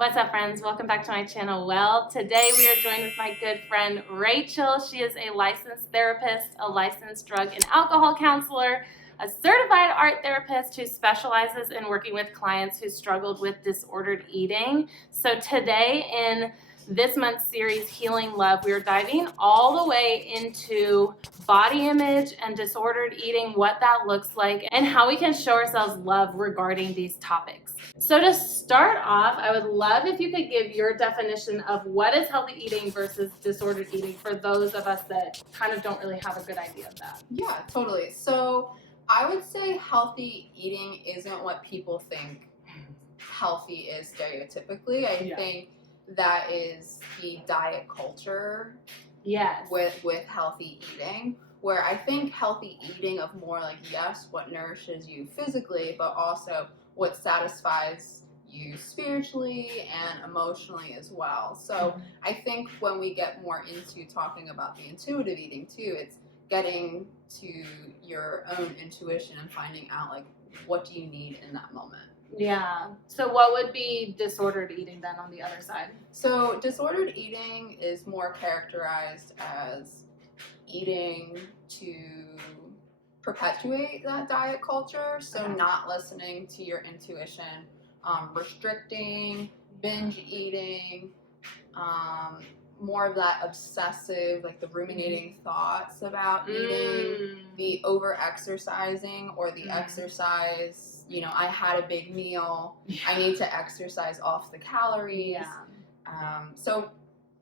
What's up, friends? Welcome back to my channel. Well, today we are joined with my good friend Rachel. She is a licensed therapist, a licensed drug and alcohol counselor, a certified art therapist who specializes in working with clients who struggled with disordered eating. So today in this month's series, Healing Love, we are diving all the way into body image and disordered eating, what that looks like, and how we can show ourselves love regarding these topics. So to start off, I would love if you could give your definition of what is healthy eating versus disordered eating for those of us that kind of don't really have a good idea of that. Yeah, totally. So I would say healthy eating isn't what people think healthy is stereotypically. I think that is the diet culture with healthy eating, where I think healthy eating of more like, yes, what nourishes you physically, but also what satisfies you spiritually and emotionally as well. So I think when we get more into talking about the intuitive eating too, it's getting to your own intuition and finding out like what do you need in that moment. Yeah. So what would be disordered eating then on the other side? So disordered eating is more characterized as eating to perpetuate that diet culture. So not listening to your intuition, restricting, binge eating, more of that obsessive, like the ruminating thoughts about eating, the over exercising or the exercise, you know, I had a big meal, I need to exercise off the calories. So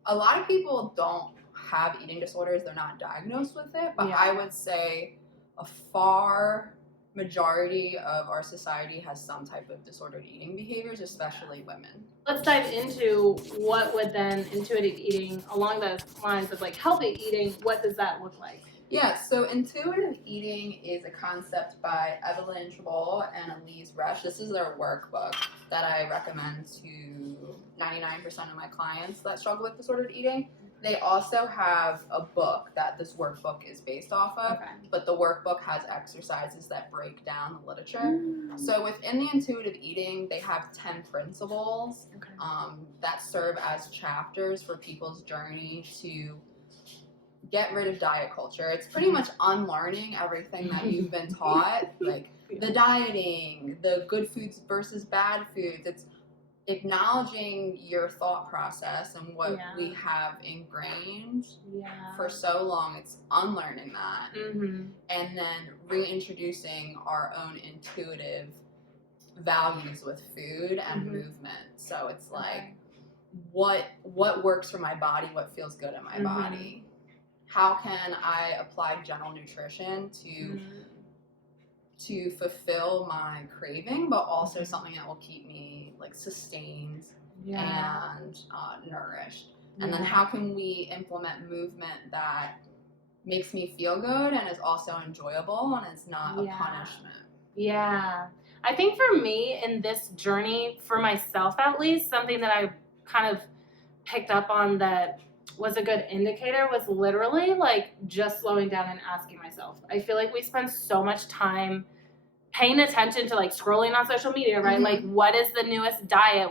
a lot of people don't have eating disorders, they're not diagnosed with it, but I would say a far majority of our society has some type of disordered eating behaviors, especially women. Let's dive into what would then intuitive eating, along those lines of like healthy eating, what does that look like? Yeah, so intuitive eating is a concept by Evelyn Tribble and Elise Resch. This is their workbook that I recommend to 99% of my clients that struggle with disordered eating. They also have a book that this workbook is based off of, but the workbook has exercises that break down the literature. So within the intuitive eating, they have 10 principles that serve as chapters for people's journey to get rid of diet culture. It's pretty much unlearning everything that you've been taught, like the dieting, the good foods versus bad foods. It's acknowledging your thought process and what we have ingrained for so long. It's unlearning that and then reintroducing our own intuitive values with food and movement. So it's like what works for my body, what feels good in my body. How can I apply general nutrition to fulfill my craving, but also something that will keep me like sustained and nourished. And then how can we implement movement that makes me feel good and is also enjoyable and is not a punishment? Yeah. I think for me in this journey, for myself at least, something that I kind of picked up on that was a good indicator was literally like just slowing down and asking myself. I feel like we spend so much time paying attention to like scrolling on social media, right? Like what is the newest diet?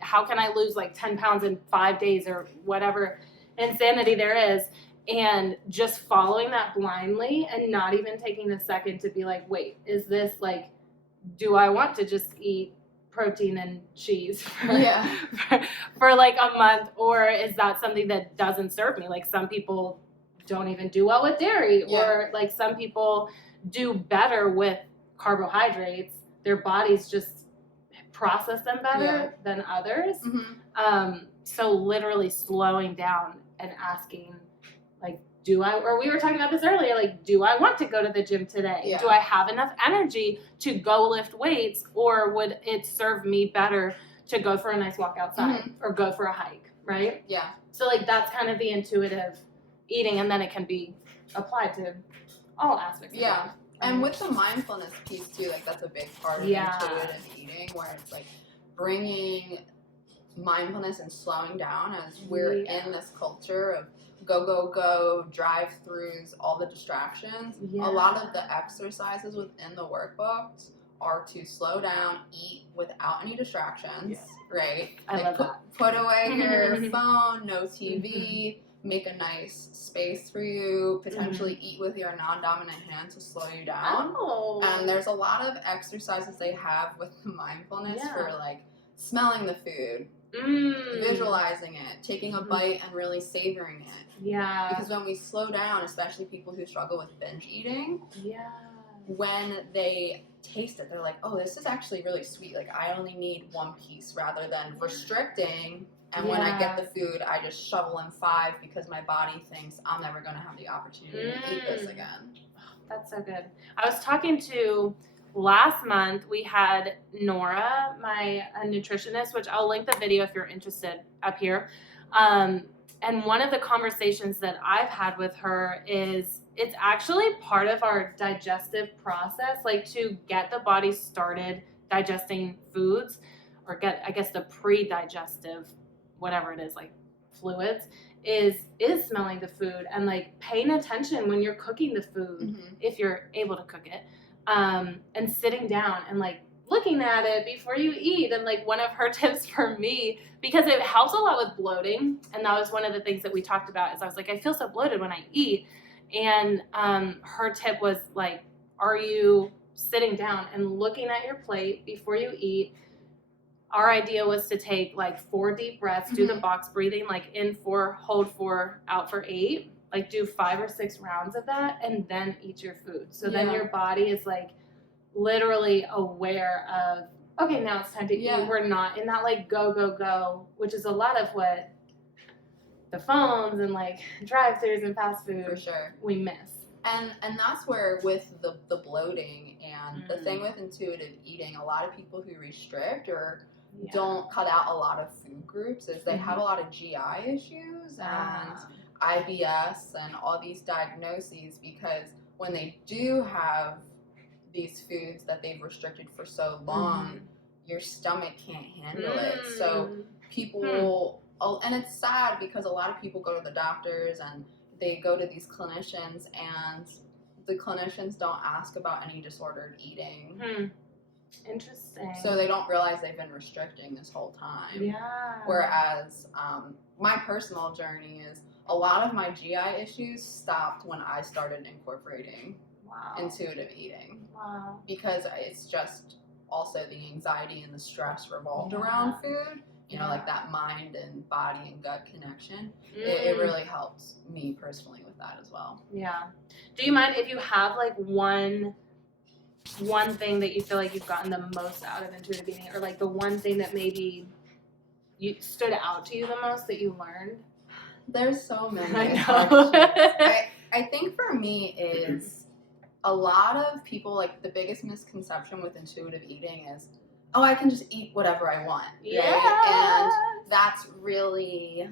How can I lose like 10 pounds in 5 days or whatever insanity there is? And just following that blindly and not even taking a second to be like, wait, is this like, do I want to just eat protein and cheese for like a month, or is that something that doesn't serve me? Like some people don't even do well with dairy, or like some people do better with carbohydrates. Their bodies just process them better than others. So literally slowing down and asking like, or we were talking about this earlier, like, do I want to go to the gym today? Do I have enough energy to go lift weights, or would it serve me better to go for a nice walk outside or go for a hike, right? Yeah. So like that's kind of the intuitive eating, and then it can be applied to all aspects of life. And with the mindfulness piece too, like that's a big part of intuitive eating, where it's like bringing mindfulness and slowing down as we're in this culture of go, drive-throughs, all the distractions. A lot of the exercises within the workbooks are to slow down, eat without any distractions, right? I love that. Put away your phone, no TV, make a nice space for you, potentially eat with your non-dominant hand to slow you down. Oh. And there's a lot of exercises they have with mindfulness for like smelling the food, visualizing it, taking a bite and really savoring it. Yeah. Because when we slow down, especially people who struggle with binge eating, when they taste it, they're like, oh, this is actually really sweet. Like, I only need one piece rather than restricting. And when I get the food, I just shovel in 5 because my body thinks I'm never going to have the opportunity to eat this again. That's so good. I was talking to, last month, we had Nora, my nutritionist, which I'll link the video if you're interested up here. And one of the conversations that I've had with her is it's actually part of our digestive process, like to get the body started digesting foods or get, I guess, the pre-digestive, whatever it is, like fluids, is smelling the food and like paying attention when you're cooking the food, if you're able to cook it, and sitting down and like looking at it before you eat. And like one of her tips for me, because it helps a lot with bloating, and that was one of the things that we talked about, is I was like, I feel so bloated when I eat. And her tip was like, are you sitting down and looking at your plate before you eat? Our idea was to take like 4 deep breaths, do the box breathing, like in 4, hold 4, out for 8, like do 5 or 6 rounds of that, and then eat your food. So then your body is like literally aware of, okay, now it's time to eat. We're not in that like go, go, go, which is a lot of what the phones and like drive-thrus and fast food we miss. And that's where with the bloating and the thing with intuitive eating, a lot of people who restrict or don't cut out a lot of food groups is they have a lot of GI issues and IBS and all these diagnoses, because when they do have these foods that they've restricted for so long, your stomach can't handle it. So people, and it's sad because a lot of people go to the doctors and they go to these clinicians and the clinicians don't ask about any disordered eating. Interesting. So they don't realize they've been restricting this whole time. Yeah. Whereas my personal journey is a lot of my GI issues stopped when I started incorporating intuitive eating. Wow. Because it's just also the anxiety and the stress revolved around food. You know, like that mind and body and gut connection. It really helps me personally with that as well. Yeah. Do you mind if you have like one thing that you feel like you've gotten the most out of intuitive eating, or like the one thing that maybe you stood out to you the most that you learned? There's so many. I know. I think for me is a lot of people, like the biggest misconception with intuitive eating is, oh, I can just eat whatever I want. Right? And that's really,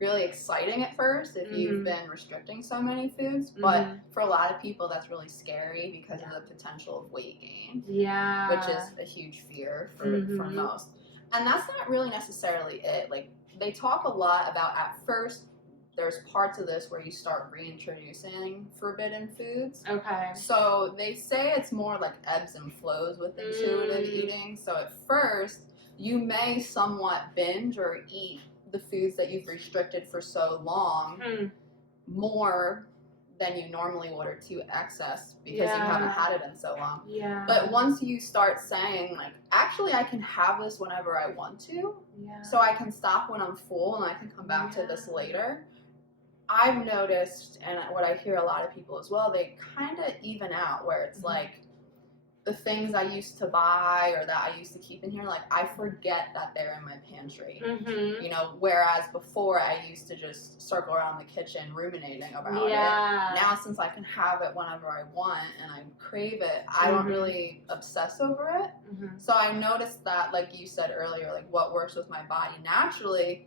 really exciting at first if you've been restricting so many foods. But for a lot of people, that's really scary because of the potential of weight gain. Yeah. Which is a huge fear for most. And that's not really necessarily it. Like, they talk a lot about, at first, there's parts of this where you start reintroducing forbidden foods. Okay. So they say it's more like ebbs and flows with intuitive eating. So at first, you may somewhat binge or eat the foods that you've restricted for so long more than you normally would, or to excess because you haven't had it in so long. Yeah. But once you start saying, like, actually I can have this whenever I want to, so I can stop when I'm full and I can come back to this later, I've noticed, and what I hear a lot of people as well, they kind of even out, where it's like the things I used to buy or that I used to keep in here, like I forget that they're in my pantry. You know, whereas before I used to just circle around the kitchen ruminating about it. Now since I can have it whenever I want and I crave it, I don't really obsess over it. So I noticed that, like you said earlier, like what works with my body naturally.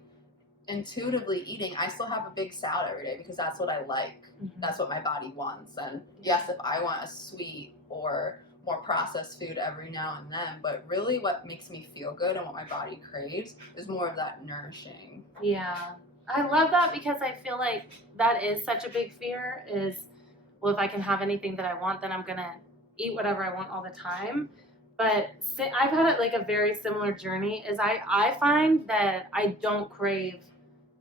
Intuitively eating, I still have a big salad every day because that's what I like. That's what my body wants. And yes, if I want a sweet or more processed food every now and then, but really what makes me feel good and what my body craves is more of that nourishing. Yeah. I love that, because I feel like that is such a big fear is, well, if I can have anything that I want, then I'm going to eat whatever I want all the time. But I've had like a very similar journey. Is I find that I don't crave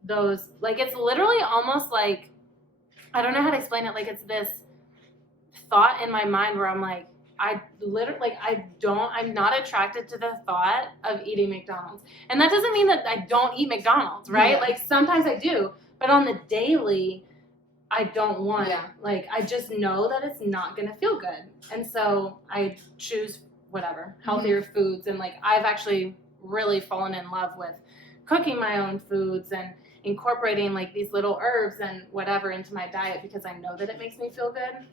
those. Like it's literally almost like, I don't know how to explain it. Like it's this thought in my mind where I'm like, I'm not attracted to the thought of eating McDonald's. And that doesn't mean that I don't eat McDonald's, right? Yeah. Like sometimes I do, but on the daily, I don't want, Yeah. like, I just know that it's not going to feel good. And so I choose whatever, healthier foods. And like, I've actually really fallen in love with cooking my own foods and incorporating like these little herbs and whatever into my diet because I know that it makes me feel good.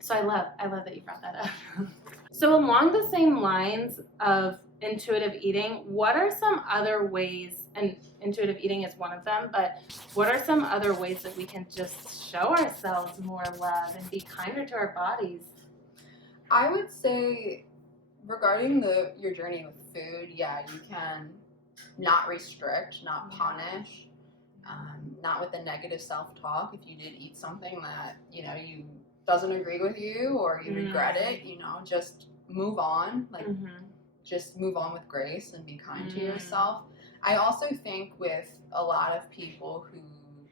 So I love that you brought that up. So along the same lines of intuitive eating, what are some other ways, and intuitive eating is one of them, but what are some other ways that we can just show ourselves more love and be kinder to our bodies? I would say regarding your journey with food, yeah, you can not restrict, not punish, not with the negative self-talk. If you did eat something that, you doesn't agree with you or you regret it, just move on. Like, just move on with grace and be kind to yourself. I also think with a lot of people who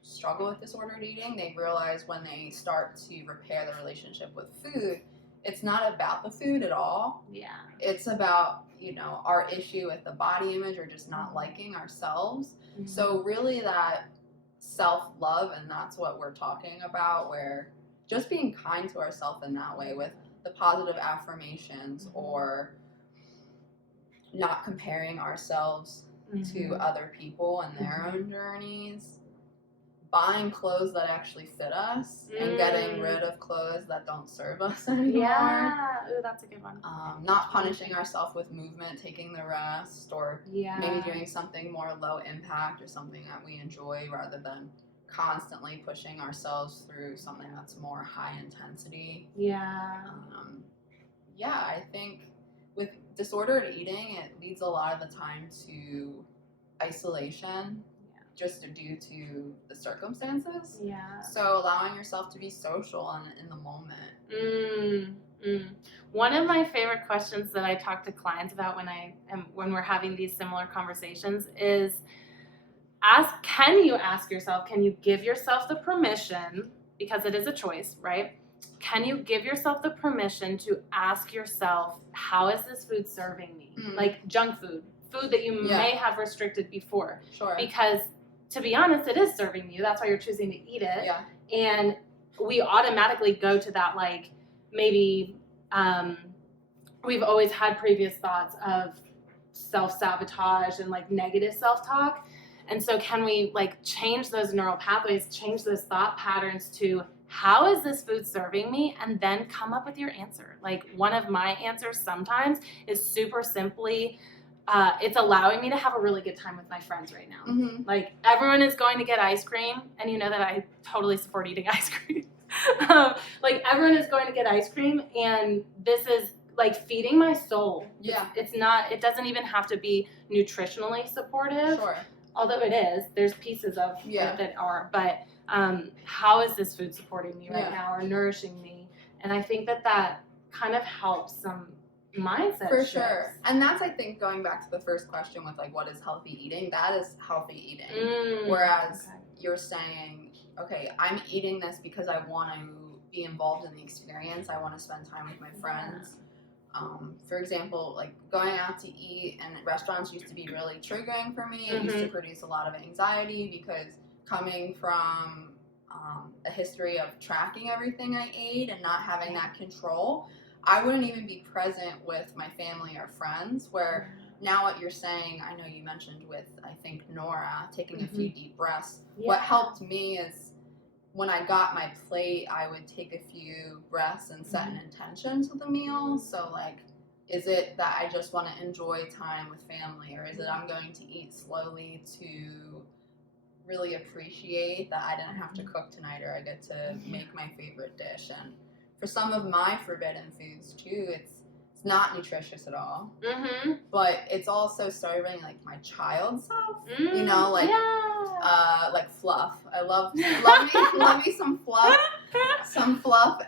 struggle with disordered eating, they realize when they start to repair the relationship with food, it's not about the food at all. Yeah. It's about, our issue with the body image or just not liking ourselves. So really that self-love, and that's what we're talking about, where just being kind to ourselves in that way with the positive affirmations or not comparing ourselves to other people and their own journeys, buying clothes that actually fit us and getting rid of clothes that don't serve us anymore. Yeah, ooh, that's a good one. Not punishing ourselves with movement, taking the rest, or maybe doing something more low impact or something that we enjoy rather than constantly pushing ourselves through something that's more high intensity. I think with disordered eating, it leads a lot of the time to isolation, just due to the circumstances. So allowing yourself to be social and in the moment. One of my favorite questions that I talk to clients about when we're having these similar conversations is, can you give yourself the permission, because it is a choice, right? Can you give yourself the permission to ask yourself, how is this food serving me? Like junk food that you may have restricted before. Sure. Because to be honest, it is serving you. That's why you're choosing to eat it. And we automatically go to that, like, maybe we've always had previous thoughts of self-sabotage and like negative self-talk. And so can we like change those neural pathways, change those thought patterns to, how is this food serving me? And then come up with your answer. Like one of my answers sometimes is super simply, it's allowing me to have a really good time with my friends right now. Like everyone is going to get ice cream, and you know that I totally support eating ice cream. Like everyone is going to get ice cream, and this is like feeding my soul. It doesn't even have to be nutritionally supportive. Sure. Although it is, there's pieces of it that are, but how is this food supporting me right now or nourishing me? And I think that kind of helps some mindset for shifts. Sure. And that's, I think, going back to the first question with like, what is healthy eating? That is healthy eating. Whereas you're saying, okay, I'm eating this because I want to be involved in the experience. I want to spend time with my friends. For example, like going out to eat, and restaurants used to be really triggering for me. It used to produce a lot of anxiety because coming from a history of tracking everything I ate and not having that control, I wouldn't even be present with my family or friends, where now what you're saying, I know you mentioned with, I think, Nora, taking a few deep breaths. What helped me is when I got my plate, I would take a few breaths and set an intention to the meal. So like, is it that I just want to enjoy time with family, or is it I'm going to eat slowly to really appreciate that I didn't have to cook tonight, or I get to make my favorite dish? And for some of my forbidden foods too, it's not nutritious at all, but it's also serving like my child self, like fluff. I love me some fluff, and some fluff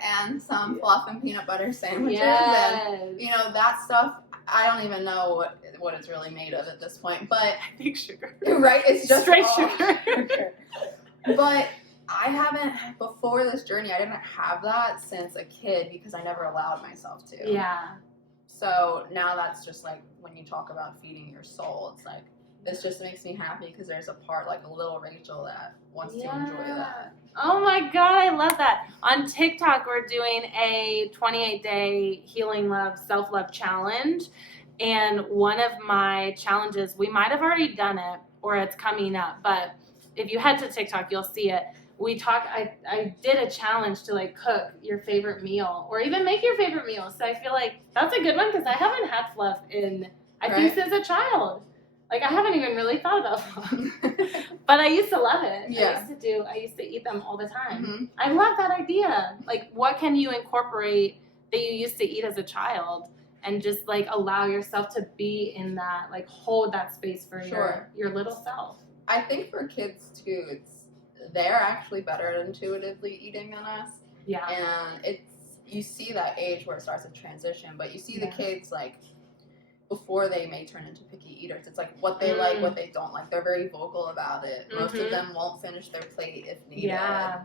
and peanut butter sandwiches, and that stuff I don't even know what it's really made of at this point, but I think sugar. right, it's just Straight all sugar. But I haven't, before this journey, I didn't have that since a kid because I never allowed myself to. Yeah. So now that's just like when you talk about feeding your soul, it's like this just makes me happy because there's a part, like a little Rachel, that wants to enjoy that. Oh my God, I love that. On TikTok, we're doing a 28-day Healing Love, Self-Love Challenge. And one of my challenges, we might have already done it or it's coming up, but if you head to TikTok, you'll see it. I did a challenge to like cook your favorite meal or even make your favorite meal. So I feel like that's a good one because I haven't had fluff I think since a child. Like I haven't even really thought about fluff, but I used to love it. Yeah. I used to eat them all the time. Mm-hmm. I love that idea. Like what can you incorporate that you used to eat as a child and just like allow yourself to be in that, like hold that space for your little self. I think for kids too, they're actually better at intuitively eating than us. Yeah. And you see that age where it starts to transition, but you see the kids like before they may turn into picky eaters. It's like what they like, what they don't like. They're very vocal about it. Most of them won't finish their plate if needed,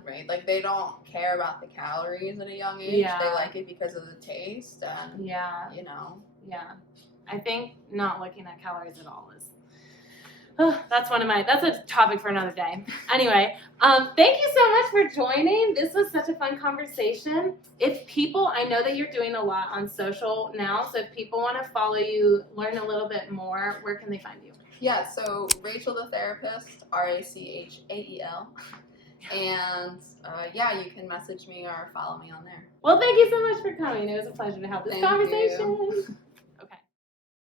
right? Like they don't care about the calories at a young age. Yeah. They like it because of the taste and you know. Yeah. I think not looking at calories at all is that's a topic for another day. Anyway, thank you so much for joining. This was such a fun conversation. I know that you're doing a lot on social now, so if people want to follow you, learn a little bit more, where can they find you? Yeah, so Rachael the Therapist, Rachael. And you can message me or follow me on there. Well, thank you so much for coming. It was a pleasure to have this conversation.